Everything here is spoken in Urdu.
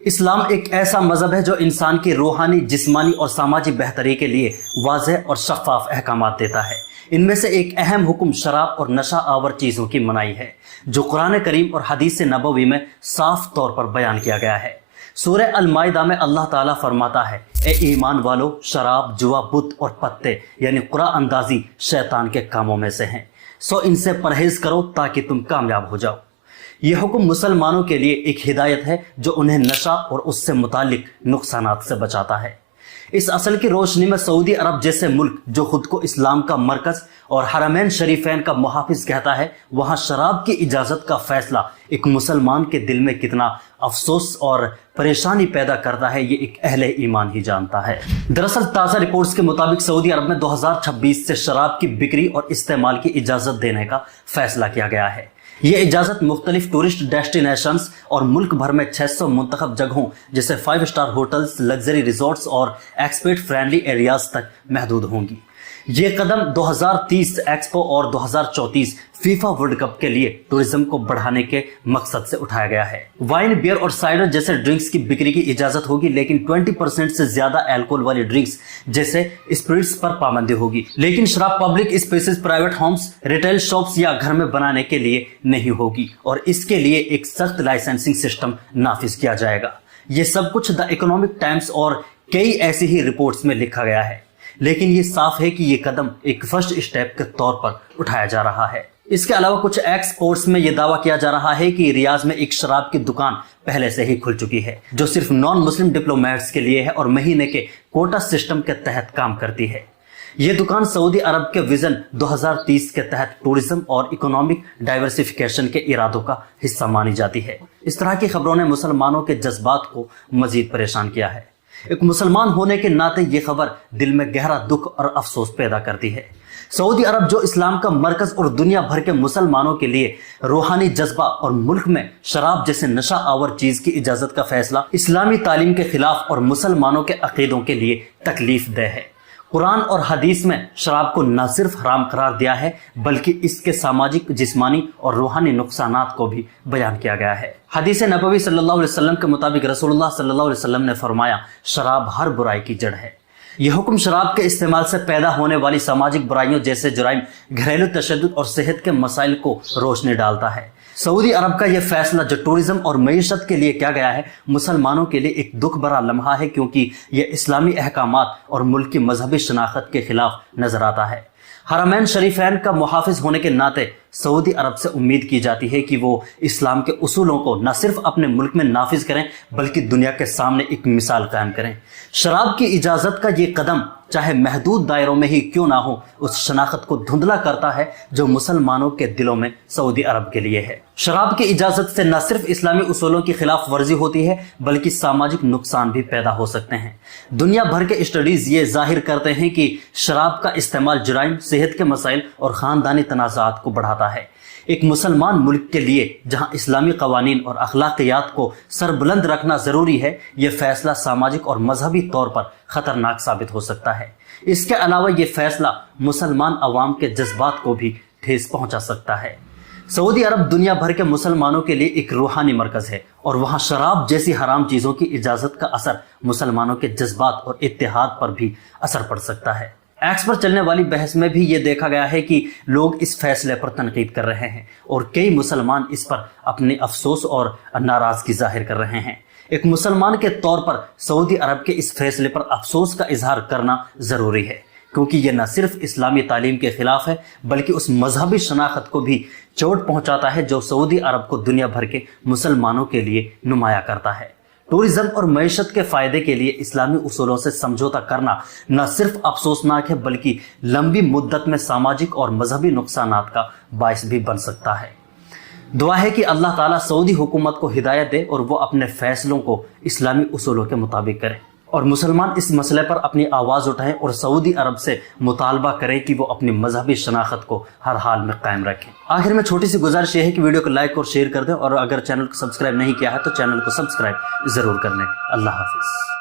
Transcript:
اسلام ایک ایسا مذہب ہے جو انسان کی روحانی، جسمانی اور سماجی بہتری کے لیے واضح اور شفاف احکامات دیتا ہے۔ ان میں سے ایک اہم حکم شراب اور نشہ آور چیزوں کی منائی ہے، جو قرآن کریم اور حدیث نبوی میں صاف طور پر بیان کیا گیا ہے۔ سورہ المائدہ میں اللہ تعالیٰ فرماتا ہے، اے ایمان والو، شراب، جوا، بت اور پتے یعنی قرآن اندازی شیطان کے کاموں میں سے ہیں، سو ان سے پرہیز کرو تاکہ تم کامیاب ہو جاؤ۔ یہ حکم مسلمانوں کے لیے ایک ہدایت ہے جو انہیں نشہ اور اس سے متعلق نقصانات سے بچاتا ہے۔ اس اصل کی روشنی میں سعودی عرب جیسے ملک جو خود کو اسلام کا مرکز اور حرمین شریفین کا محافظ کہتا ہے، وہاں شراب کی اجازت کا فیصلہ ایک مسلمان کے دل میں کتنا افسوس اور پریشانی پیدا کرتا ہے، یہ ایک اہل ایمان ہی جانتا ہے۔ دراصل تازہ رپورٹس کے مطابق سعودی عرب میں 2026 سے شراب کی بکری اور استعمال کی اجازت دینے کا فیصلہ کیا گیا ہے۔ یہ اجازت مختلف ٹورسٹ ڈیسٹینیشنز اور ملک بھر میں 600 منتخب جگہوں جیسے 5 اسٹار ہوٹلز، لگژری ریزورٹس اور ایکسپیٹ فرینڈلی ایریاز تک محدود ہوں گی۔ یہ قدم 2030 ایکسپو اور 2034 فیفا ورلڈ کپ کے لیے ٹورزم کو بڑھانے کے مقصد سے اٹھایا گیا ہے۔ وائن، بیئر اور سائڈر جیسے ڈرنکس کی بکری کی اجازت ہوگی، لیکن 20% سے زیادہ الکوہول والی ڈرنکس جیسے اسپرٹس پر پابندی ہوگی۔ لیکن شراب public spaces, private homes, retail shops یا گھر میں بنانے کے لیے نہیں ہوگی، اور اس کے لیے ایک سخت لائسنسنگ سسٹم نافذ کیا جائے گا۔ یہ سب کچھ دا اکنامک ٹائمز اور کئی ایسی ہی رپورٹس میں لکھا گیا ہے، لیکن یہ صاف ہے کہ یہ قدم ایک فرسٹ اسٹیپ کے طور پر اٹھایا جا رہا ہے۔ اس کے علاوہ کچھ ایکسپورٹس میں یہ دعویٰ کیا جا رہا ہے کہ ریاض میں ایک شراب کی دکان پہلے سے ہی کھل چکی ہے، جو صرف نان مسلم ڈپلومیٹس کے لیے ہے اور مہینے کے کوٹا سسٹم کے تحت کام کرتی ہے۔ یہ دکان سعودی عرب کے ویژن 2030 کے تحت ٹورزم اور اکنامک ڈائیورسفیکیشن کے ارادوں کا حصہ مانی جاتی ہے۔ اس طرح کی خبروں نے مسلمانوں کے جذبات کو مزید پریشان کیا ہے۔ ایک مسلمان ہونے کے ناطے یہ خبر دل میں گہرا دکھ اور افسوس پیدا کرتی ہے۔ سعودی عرب جو اسلام کا مرکز اور دنیا بھر کے مسلمانوں کے لیے روحانی جذبہ، اور ملک میں شراب جیسے نشہ آور چیز کی اجازت کا فیصلہ اسلامی تعلیم کے خلاف اور مسلمانوں کے عقیدوں کے لیے تکلیف دہ ہے۔ قرآن اور حدیث میں شراب کو نہ صرف حرام قرار دیا ہے، بلکہ اس کے سماجی، جسمانی اور روحانی نقصانات کو بھی بیان کیا گیا ہے۔ حدیث نبوی صلی اللہ علیہ وسلم کے مطابق رسول اللہ صلی اللہ علیہ وسلم نے فرمایا، شراب ہر برائی کی جڑ ہے۔ یہ حکم شراب کے استعمال سے پیدا ہونے والی سماجک برائیوں جیسے جرائم، گھریلو تشدد اور صحت کے مسائل کو روشنی ڈالتا ہے۔ سعودی عرب کا یہ فیصلہ جو ٹورزم اور معیشت کے لیے کیا گیا ہے، مسلمانوں کے لیے ایک دکھ بھرا لمحہ ہے، کیونکہ یہ اسلامی احکامات اور ملک کی مذہبی شناخت کے خلاف نظر آتا ہے۔ حرمین شریفین کا محافظ ہونے کے ناطے سعودی عرب سے امید کی جاتی ہے کہ وہ اسلام کے اصولوں کو نہ صرف اپنے ملک میں نافذ کریں بلکہ دنیا کے سامنے ایک مثال قائم کریں۔ شراب کی اجازت کا یہ قدم چاہے محدود دائروں میں ہی کیوں نہ ہو، اس شناخت کو دھندلا کرتا ہے جو مسلمانوں کے دلوں میں سعودی عرب کے لیے ہے۔ شراب کی اجازت سے نہ صرف اسلامی اصولوں کی خلاف ورزی ہوتی ہے بلکہ سماجک نقصان بھی پیدا ہو سکتے ہیں۔ دنیا بھر کے اسٹڈیز یہ ظاہر کرتے ہیں کہ شراب کا استعمال جرائم، صحت کے مسائل اور خاندانی تنازعات کو بڑھاتا ہے۔ ایک مسلمان ملک کے لیے جہاں اسلامی قوانین اور اخلاقیات کو سربلند رکھنا ضروری ہے، یہ فیصلہ سماجک اور مذہبی طور پر خطرناک ثابت ہو سکتا ہے۔ اس کے علاوہ یہ فیصلہ مسلمان عوام کے جذبات کو بھی ٹھیس پہنچا سکتا ہے۔ سعودی عرب دنیا بھر کے مسلمانوں کے لیے ایک روحانی مرکز ہے، اور وہاں شراب جیسی حرام چیزوں کی اجازت کا اثر مسلمانوں کے جذبات اور اتحاد پر بھی اثر پڑ سکتا ہے۔ ایکس پر چلنے والی بحث میں بھی یہ دیکھا گیا ہے کہ لوگ اس فیصلے پر تنقید کر رہے ہیں، اور کئی مسلمان اس پر اپنی افسوس اور ناراضگی ظاہر کر رہے ہیں۔ ایک مسلمان کے طور پر سعودی عرب کے اس فیصلے پر افسوس کا اظہار کرنا ضروری ہے، کیونکہ یہ نہ صرف اسلامی تعلیم کے خلاف ہے بلکہ اس مذہبی شناخت کو بھی چوٹ پہنچاتا ہے جو سعودی عرب کو دنیا بھر کے مسلمانوں کے لیے نمایاں کرتا ہے۔ ٹورزم اور معیشت کے فائدے کے لیے اسلامی اصولوں سے سمجھوتا کرنا نہ صرف افسوسناک ہے بلکہ لمبی مدت میں سماجک اور مذہبی نقصانات کا باعث بھی بن سکتا ہے۔ دعا ہے کہ اللہ تعالیٰ سعودی حکومت کو ہدایت دے اور وہ اپنے فیصلوں کو اسلامی اصولوں کے مطابق کرے، اور مسلمان اس مسئلے پر اپنی آواز اٹھائیں اور سعودی عرب سے مطالبہ کریں کہ وہ اپنی مذہبی شناخت کو ہر حال میں قائم رکھیں۔ آخر میں چھوٹی سی گزارش یہ ہے کہ ویڈیو کو لائک اور شیئر کر دیں، اور اگر چینل کو سبسکرائب نہیں کیا ہے تو چینل کو سبسکرائب ضرور کر لیں۔ اللہ حافظ۔